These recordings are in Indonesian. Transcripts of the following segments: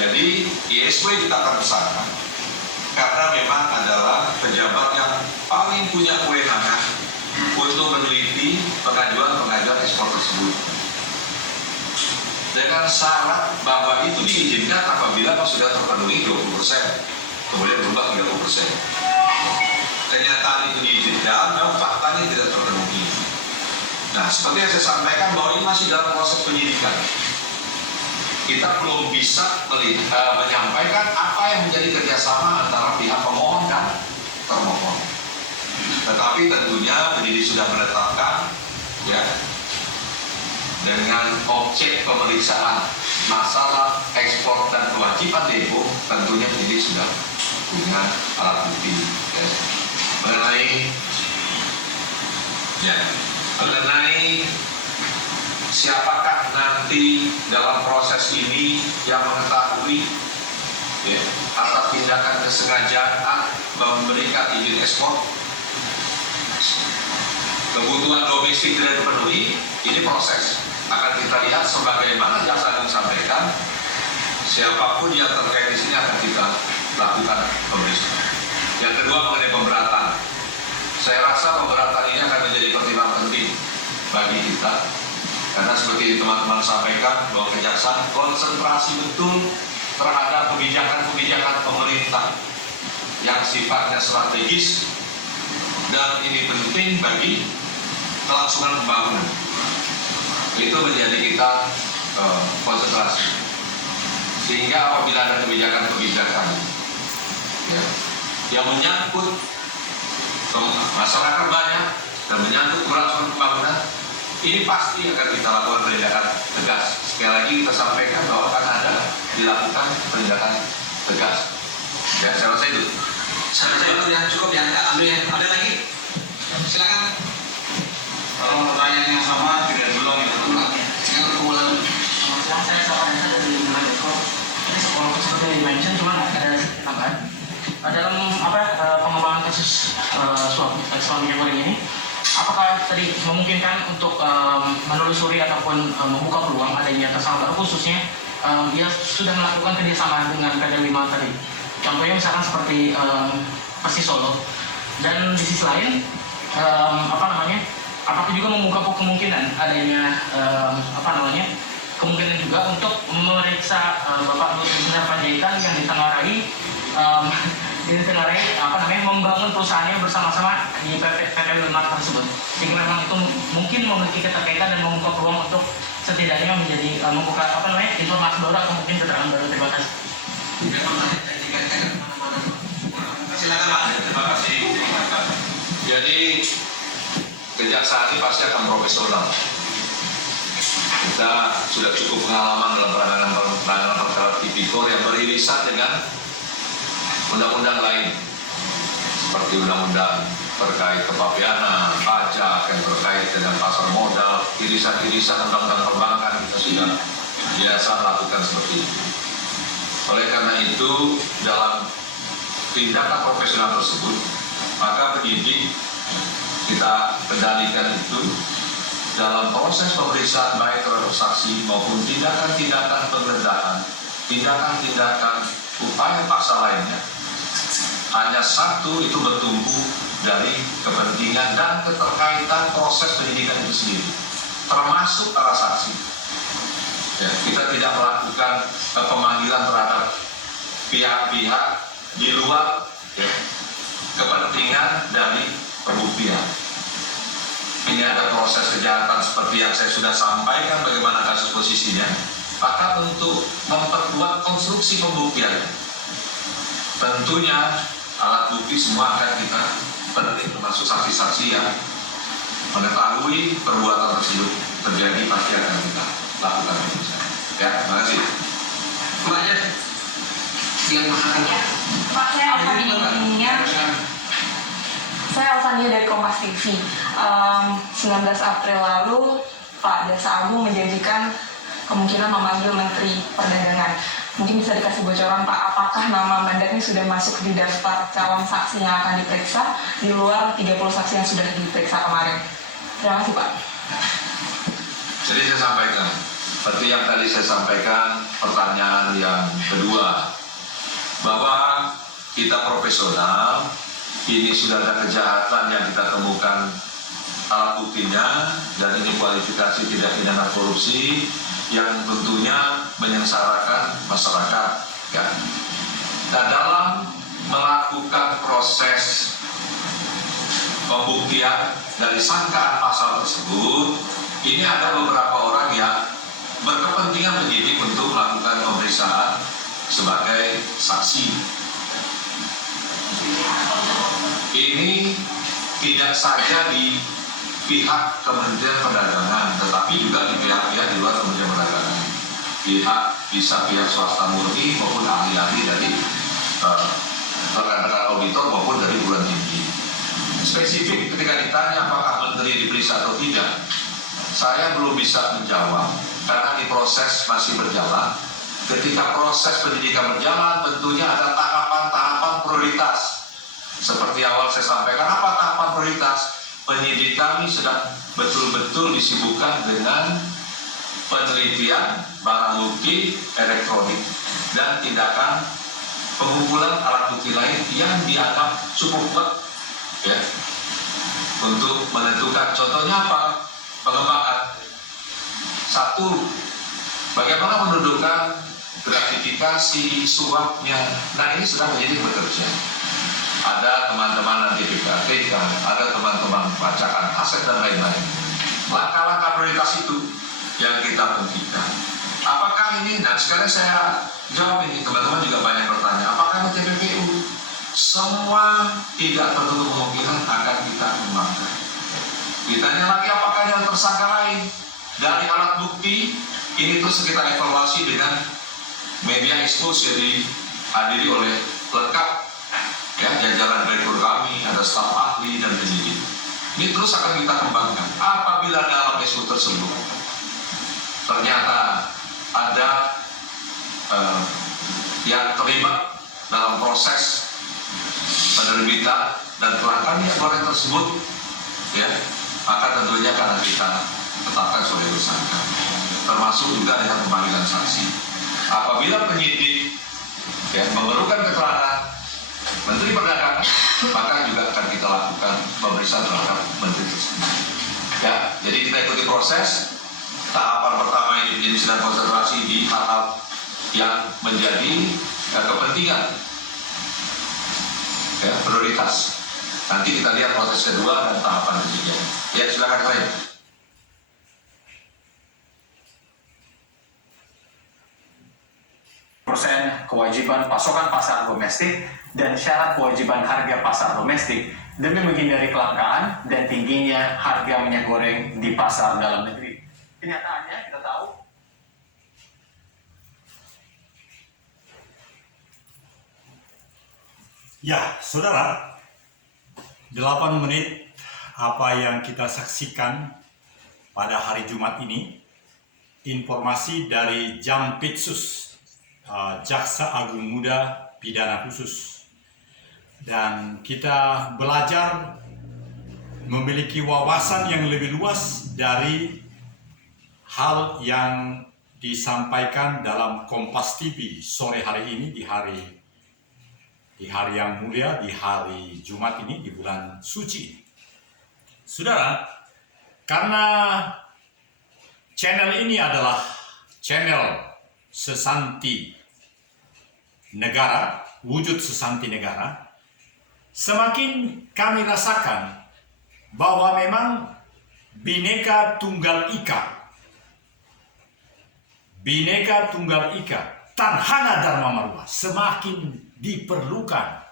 Jadi ISW kita akan besarkan karena memang adalah pejabat yang paling punya kewenangan untuk meneliti pengajuan ekspor tersebut. Dengan syarat bahwa itu diizinkan apabila sudah terpenuhi 20%, kemudian berubah 30%. Kenyataan itu diizinkan, memang faktanya tidak terpenuhi. Nah, seperti yang saya sampaikan bahwa ini masih dalam proses penyidikan. Kita belum bisa menyampaikan apa yang menjadi kerjasama antara pihak pemohon dan termohon. Tetapi tentunya penyidik sudah menetapkan, ya, dengan objek pemeriksaan masalah ekspor dan kewajiban depo, tentunya penyidik sudah punya alat bukti. Ya. Mengenai siapakah nanti dalam proses ini yang mengetahui, ya, atas tindakan kesengajaan memberikan izin ekspor, kebutuhan domestik tidak dipenuhi, ini proses. Akan kita lihat sebagaimana jaksa yang sampaikan, siapapun yang terkait di sini akan kita lakukan pemeriksaan. Yang kedua mengenai pemberatan. Saya rasa pemberatan ini akan menjadi pertimbangan penting bagi kita. Karena seperti teman-teman sampaikan bahwa kejaksaan konsentrasi betul terhadap kebijakan-kebijakan pemerintah yang sifatnya strategis dan ini penting bagi kelangsungan pembangunan. Itu menjadi kita konsentrasi. Sehingga apabila ada kebijakan-kebijakan, ya, yang menyangkut masyarakat banyak dan menyangkut kelangsungan pembangunan, ini pasti akan kita lakukan penindakan tegas. Sekali lagi kita sampaikan bahwa akan ada dilakukan penindakan tegas. Ya, saya rasa itu. Saya rasa itu yang cukup ya. Ambil yang ada lagi. Silakan. Kalau pertanyaan yang sama tidak belum ya. Silakan kembali. Saya seorang dari Mendekor. Ini sekolah seperti yang dimention, cuma ada sedikit tambahan. Dalam pengembangan kasus suami minyak goreng ini, apakah tadi memungkinkan untuk menelusuri ataupun membuka peluang adanya tersangka baru, khususnya dia sudah melakukan kerjasama dengan PT Lima tadi, contohnya misalkan seperti Persis Solo, dan di sisi lain apakah juga membuka kemungkinan adanya kemungkinan juga untuk memeriksa Bapak Luhut Bin Panjaitan yang ditengarai membangun perusahaannya bersama-sama di PT Lima tersebut, sehingga memang itu mungkin memiliki keterkaitan dan membuka peluang untuk setidaknya menjadi membuka informasi baru atau mungkin keterangan baru. Terima kasih. Silakan Pak. Terima kasih. Jadi kejaksaan ini pasti akan profesional. Kita sudah cukup pengalaman dalam penanganan perkara tipikor yang beririsan dengan undang-undang lain, seperti undang-undang terkait kepabeanan, pajak yang terkait dengan pasar modal, irisan-irisan undang-undang perbankan, kita sudah biasa lakukan seperti itu. Oleh karena itu, dalam tindakan profesional tersebut, maka penyidik kita kendalikan itu dalam proses pemeriksaan baik terhadap saksi maupun tindakan-tindakan penggeledahan, tindakan-tindakan upaya paksa lainnya. Hanya satu itu bertumbuh dari kepentingan dan keterkaitan proses penyidikan itu sendiri, termasuk para saksi. Ya, kita tidak melakukan pemanggilan terhadap pihak-pihak di luar kepentingan dari pembuktian. Ini ada proses kejahatan seperti yang saya sudah sampaikan bagaimana kasus posisinya. Maka untuk memperkuat konstruksi pembuktian, tentunya alat bukti semua akan kita penuhi, termasuk saksi-saksi yang mengetahui perbuatan tersebut terjadi pasti akan kita lakukan pemeriksaan. Ya, terima kasih. Mbaknya yang makannya. Pak, saya Alsania dari Kompas TV. 19 April lalu Pak Jaksa Agung menjanjikan kemungkinan memanggil Menteri Perdagangan. Mungkin bisa dikasih bocoran Pak, apakah nama Mendak ini sudah masuk di daftar calon saksi yang akan diperiksa di luar 30 saksi yang sudah diperiksa kemarin? Terima kasih Pak. Jadi saya sampaikan, seperti yang tadi saya sampaikan, pertanyaan yang yang kedua, bahwa kita profesional, ini sudah ada kejahatan yang kita temukan alat buktinya, dan ini kualifikasi tindak pidana korupsi yang tentunya menyengsarakan masyarakat. Ya. Dan dalam melakukan proses pembuktian dari sangkaan pasal tersebut, ini ada beberapa orang yang berkepentingan penyidik untuk melakukan pemeriksaan sebagai saksi. Ini tidak saja di pihak Kementerian Perdagangan, tetapi juga di pihak-pihak di luar Kementerian Perdagangan. Bisa pihak swasta murni maupun ahli-ahli dari rekan-rekan auditor maupun dari perguruan tinggi. Spesifik ketika ditanya apakah menteri diperiksa atau tidak, saya belum bisa menjawab karena di proses masih berjalan. Ketika proses penyidikan berjalan, tentunya ada tahapan-tahapan prioritas. Seperti awal saya sampaikan, apa tahapan prioritas? Penyidik kami sedang betul-betul disibukkan dengan penelitian barang bukti elektronik dan tindakan pengumpulan alat bukti lain yang dianggap cukup kuat, ya, untuk menentukan. Contohnya apa? Pengembangan. Satu, bagaimana mendudukan gratifikasi suapnya. Nah, ini sedang menjadi bekerja. Ada teman-teman nanti PPATK, ada teman-teman bacakan aset dan lain-lain. Langkah-langkah prioritas itu yang kita tentukan. Apakah ini, dan sekarang saya jawab ini, teman-teman juga banyak bertanya, apakah ini TPPU? Semua tidak tertutup kemungkinan akan kita kembangkan. Ditanya lagi apakah yang tersangka lain? Dari alat bukti, ini terus kita evaluasi dengan media expose yang dihadiri oleh lengkap, ya, jajaran direktur kami, ada staf ahli dan penyidik. Ini terus akan kita kembangkan. Apabila dalam expose tersebut ternyata ada yang terlibat dalam proses penerbitan dan kelangkaan minyak goreng tersebut, ya, maka tentunya akan kita tetapkan sebagai tersangka, termasuk juga dengan pemanggilan saksi. Apabila penyidik, ya, memerlukan keterangan Menteri Perdagangan, maka juga akan kita lakukan pemeriksaan terhadap menteri tersebut. Ya, jadi kita ikuti proses. Tahapan pertama ini jadi sedang konsentrasi di hal-hal yang menjadi kepentingan, ya, prioritas. Nanti kita lihat proses kedua dan tahapan ketiga. Ya, silakan Ray. Kewajiban pasokan pasar domestik dan syarat kewajiban harga pasar domestik demi menghindari kelangkaan dan tingginya harga minyak goreng di pasar dalam negeri. Kenyataannya kita tahu ya, saudara, 8 menit apa yang kita saksikan pada hari Jumat ini, informasi dari Jampitsus, Jaksa Agung Muda Pidana Khusus, dan kita belajar memiliki wawasan yang lebih luas dari hal yang disampaikan dalam Kompas TV sore hari ini, di hari yang mulia, di hari Jumat ini, di bulan suci. Saudara, karena channel ini adalah channel sesanti negara, wujud sesanti negara, semakin kami rasakan bahwa memang Bhinneka Tunggal Ika, Tanhana Dharma Marwah semakin diperlukan,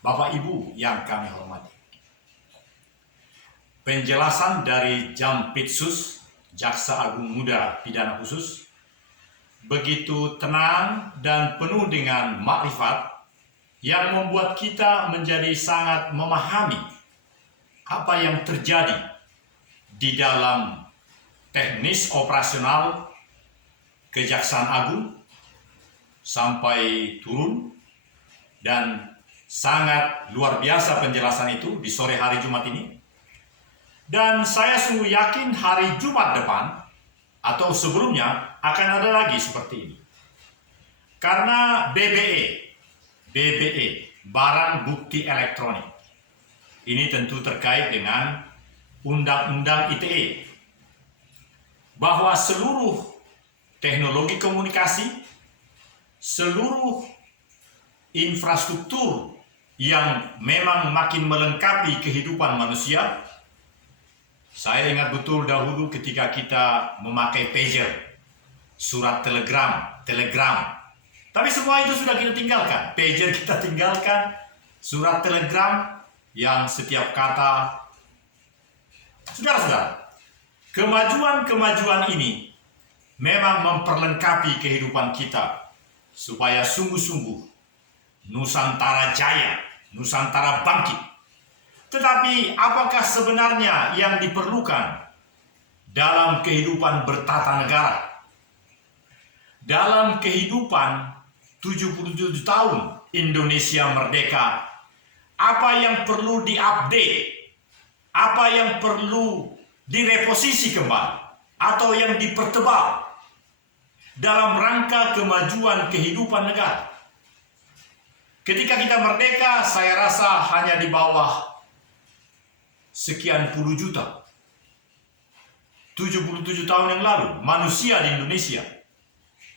Bapak Ibu yang kami hormati. Penjelasan dari Jampitsus, Jaksa Agung Muda Pidana Khusus, begitu tenang dan penuh dengan makrifat yang membuat kita menjadi sangat memahami apa yang terjadi di dalam teknis operasional Kejaksaan Agung sampai turun, dan sangat luar biasa penjelasan itu di sore hari Jumat ini. Dan saya sungguh yakin hari Jumat depan atau sebelumnya akan ada lagi seperti ini. Karena BBE, barang bukti elektronik, ini tentu terkait dengan Undang-Undang ITE, bahwa seluruh teknologi komunikasi, seluruh infrastruktur yang memang makin melengkapi kehidupan manusia. Saya ingat betul dahulu ketika kita memakai pager, surat telegram. Tapi semua itu sudah kita tinggalkan. Pager kita tinggalkan, surat telegram yang setiap kata. Saudara-saudara, kemajuan ini memang memperlengkapi kehidupan kita supaya sungguh-sungguh Nusantara jaya, Nusantara bangkit. Tetapi apakah sebenarnya yang diperlukan dalam kehidupan bertata negara? Dalam kehidupan 77 tahun Indonesia merdeka, apa yang perlu diupdate? Apa yang perlu direposisi kembali atau yang dipertebal dalam rangka kemajuan kehidupan negara? Ketika kita merdeka, saya rasa hanya di bawah sekian puluh juta. 77 tahun yang lalu, manusia di Indonesia.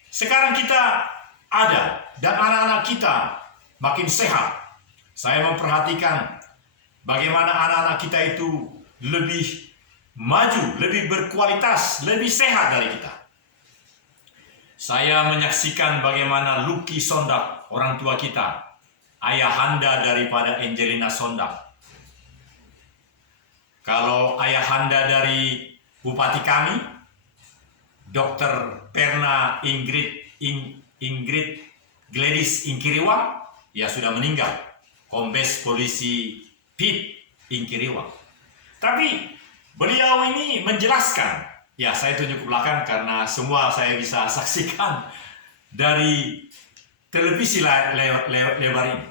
Sekarang kita ada, dan anak-anak kita makin sehat. Saya memperhatikan bagaimana anak-anak kita itu lebih maju, lebih berkualitas, lebih sehat dari kita. Saya menyaksikan bagaimana Lucky Sondak, orang tua kita, ayahanda daripada Angelina Sondak. Kalau ayahanda dari bupati kami, Dr. Perna Ingrid Gladys Inkiriwang, ya sudah meninggal. Kombes Polisi Pit Inkiriwang. Tapi beliau ini menjelaskan, ya saya tunjuk ke belakang karena semua saya bisa saksikan dari televisi lebar ini.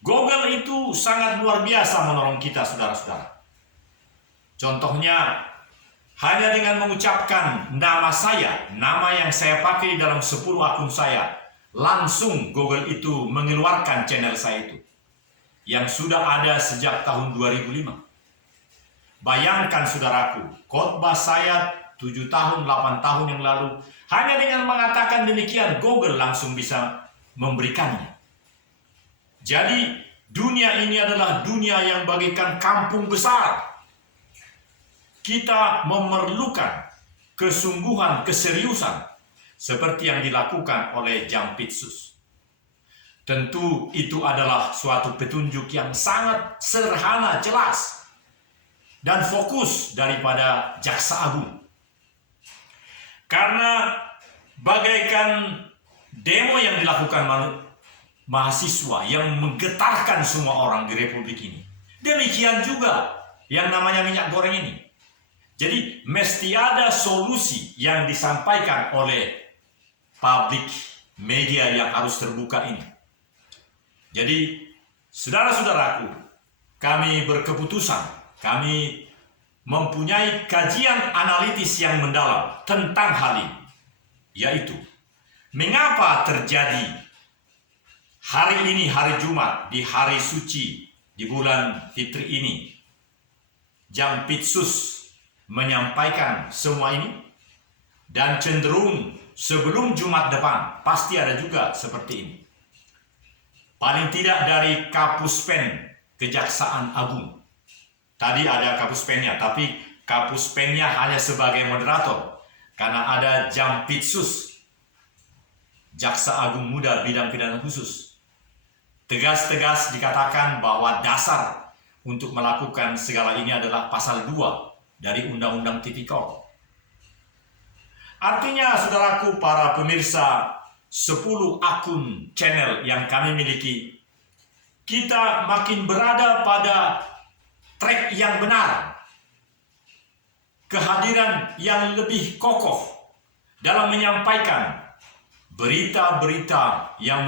Google itu sangat luar biasa menolong kita, saudara-saudara. Contohnya, hanya dengan mengucapkan nama saya, nama yang saya pakai dalam 10 akun saya, langsung Google itu mengeluarkan channel saya itu, yang sudah ada sejak tahun 2005. Bayangkan saudaraku, khotbah saya 7 tahun, 8 tahun yang lalu, hanya dengan mengatakan demikian, Google langsung bisa memberikannya. Jadi, dunia ini adalah dunia yang bagaikan kampung besar. Kita memerlukan kesungguhan, keseriusan, seperti yang dilakukan oleh Jampitsus. Tentu itu adalah suatu petunjuk yang sangat sederhana, jelas, dan fokus daripada Jaksa Agung. Karena bagaikan demo yang dilakukan mahasiswa yang menggetarkan semua orang di Republik ini. Demikian juga yang namanya minyak goreng ini. Jadi mesti ada solusi yang disampaikan oleh publik media yang harus terbuka ini. Jadi saudara-saudaraku, kami berkeputusan, kami mempunyai kajian analitis yang mendalam tentang hal ini, yaitu mengapa terjadi hari ini, hari Jumat, di hari suci, di bulan Fitri ini, Jampitsus menyampaikan semua ini, dan cenderung sebelum Jumat depan pasti ada juga seperti ini. Paling tidak dari Kapuspen Kejaksaan Agung. Tadi ada Kapuspennya, tapi Kapuspennya hanya sebagai moderator karena ada Jampitsus, Jaksa Agung Muda Bidang Pidana Khusus. Tegas-tegas dikatakan bahwa dasar untuk melakukan segala ini adalah pasal 2 dari Undang-Undang Tipikor. Artinya, saudaraku, para pemirsa 10 akun channel yang kami miliki, kita makin berada pada track yang benar, kehadiran yang lebih kokoh dalam menyampaikan berita-berita yang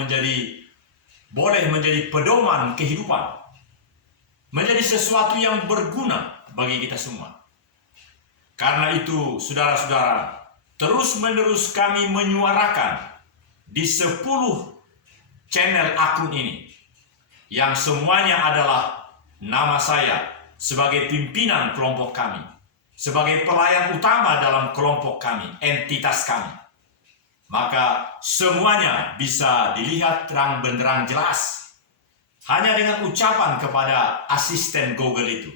boleh menjadi pedoman kehidupan, menjadi sesuatu yang berguna bagi kita semua. Karena itu, saudara-saudara, terus-menerus kami menyuarakan di 10 channel akun ini, yang semuanya adalah nama saya sebagai pimpinan kelompok kami, sebagai pelayan utama dalam kelompok kami, entitas kami, maka semuanya bisa dilihat terang benderang jelas hanya dengan ucapan kepada asisten Google itu.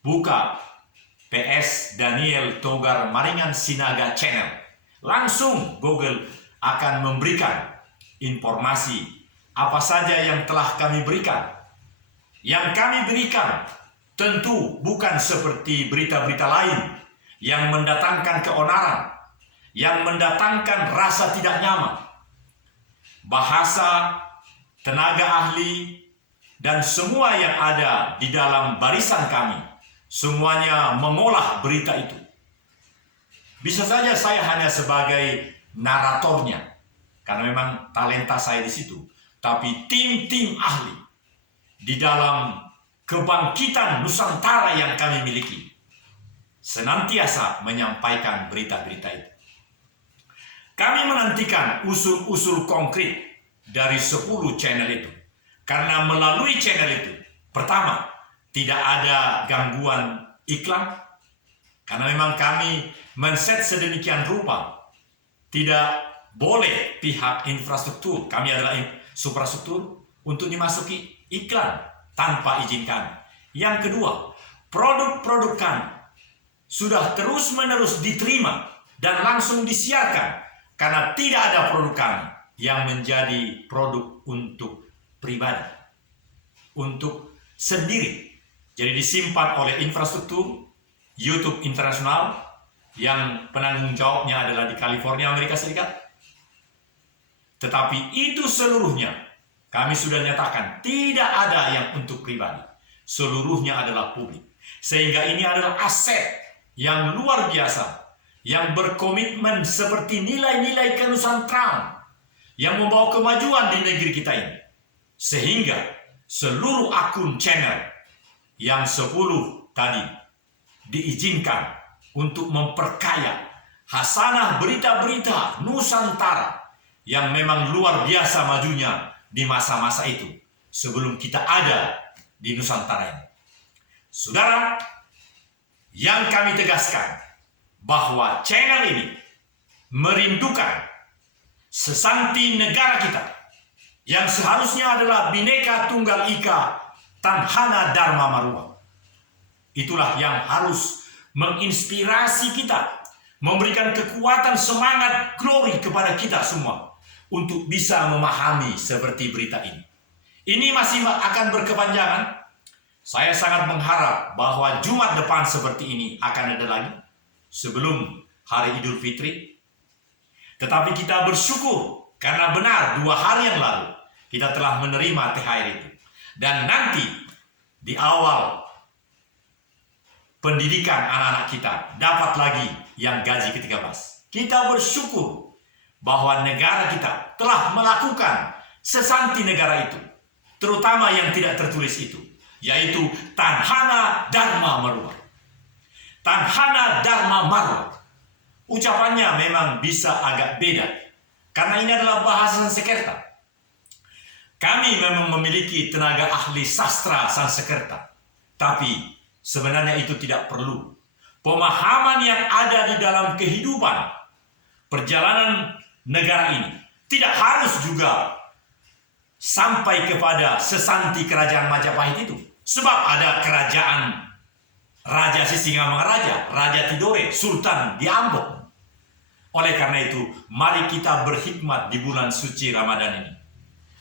Buka PS Daniel Togar Maringan Sinaga channel. Langsung Google akan memberikan informasi apa saja yang telah kami berikan. Yang kami berikan tentu bukan seperti berita-berita lain yang mendatangkan keonaran, yang mendatangkan rasa tidak nyaman. Bahasa, tenaga ahli, dan semua yang ada di dalam barisan kami, semuanya mengolah berita itu. Bisa saja saya hanya sebagai naratornya, karena memang talenta saya di situ. Tapi tim-tim ahli di dalam kebangkitan Nusantara yang kami miliki senantiasa menyampaikan berita-berita itu. Kami menantikan usul-usul konkret dari 10 channel itu. Karena melalui channel itu, pertama, tidak ada gangguan iklan. Karena memang kami men-set sedemikian rupa, tidak boleh pihak infrastruktur, kami adalah suprastruktur, untuk dimasuki iklan tanpa izin kami. Yang kedua, produk-produk kami sudah terus-menerus diterima dan langsung disiarkan, karena tidak ada produk kami yang menjadi produk untuk pribadi, untuk sendiri. Jadi disimpan oleh infrastruktur YouTube internasional yang penanggung jawabnya adalah di California, Amerika Serikat. Tetapi itu seluruhnya kami sudah nyatakan tidak ada yang untuk pribadi. Seluruhnya adalah publik. Sehingga ini adalah aset yang luar biasa, yang berkomitmen seperti nilai-nilai kenusantaraan yang membawa kemajuan di negeri kita ini. Sehingga seluruh akun channel yang 10 tadi diizinkan untuk memperkaya hasanah berita-berita Nusantara yang memang luar biasa majunya di masa-masa itu sebelum kita ada di Nusantara ini. Saudara, yang kami tegaskan bahwa channel ini merindukan sesanti negara kita yang seharusnya adalah Bhinneka Tunggal Ika Tanhana Dharma Maruwa. Itulah yang harus menginspirasi kita, memberikan kekuatan, semangat, glory kepada kita semua untuk bisa memahami seperti berita ini. Ini masih akan berkepanjangan. Saya sangat mengharap bahwa Jumat depan seperti ini akan ada lagi sebelum hari Idul Fitri. Tetapi kita bersyukur karena benar 2 hari yang lalu kita telah menerima THR itu. Dan nanti di awal pendidikan anak-anak kita dapat lagi yang gaji ke-13. Kita bersyukur bahwa negara kita telah melakukan sesanti negara itu, terutama yang tidak tertulis itu, yaitu Tanhana Dharma Maruwa. Tanhana Dharma Maruwa. Ucapannya memang bisa agak beda, karena ini adalah bahasa Sanskerta. Kami memang memiliki tenaga ahli sastra Sanskerta, tapi sebenarnya itu tidak perlu. Pemahaman yang ada di dalam kehidupan perjalanan negara ini tidak harus juga sampai kepada sesanti kerajaan Majapahit itu. Sebab ada kerajaan Raja Sisingamangaraja, Raja Tidore, Sultan di Ambon. Oleh karena itu, mari kita berhikmat di bulan suci Ramadan ini.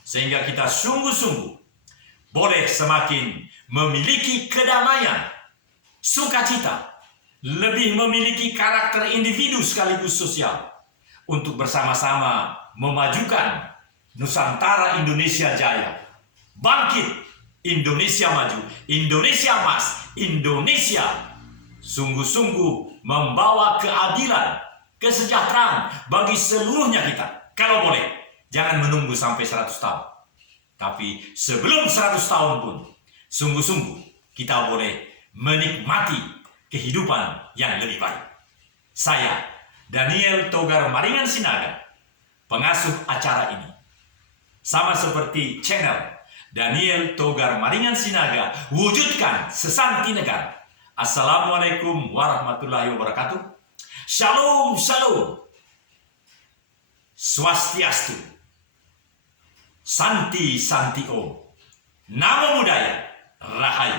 Sehingga kita sungguh-sungguh boleh semakin memiliki kedamaian, sukacita, lebih memiliki karakter individu sekaligus sosial untuk bersama-sama memajukan Nusantara Indonesia Jaya. Bangkit, Indonesia maju, Indonesia emas, Indonesia sungguh-sungguh membawa keadilan, kesejahteraan bagi seluruhnya kita. Kalau boleh, jangan menunggu sampai 100 tahun. Tapi sebelum 100 tahun pun, sungguh-sungguh kita boleh menikmati kehidupan yang lebih baik. Saya, Daniel Togar Maringan Sinaga, pengasuh acara ini. Sama seperti channel Daniel Togar Maringan Sinaga, wujudkan sesanti negara. Assalamualaikum warahmatullahi wabarakatuh. Shalom, shalom. Swastiastu. Santi, santi om. Namo Buddhaya. Rahayu.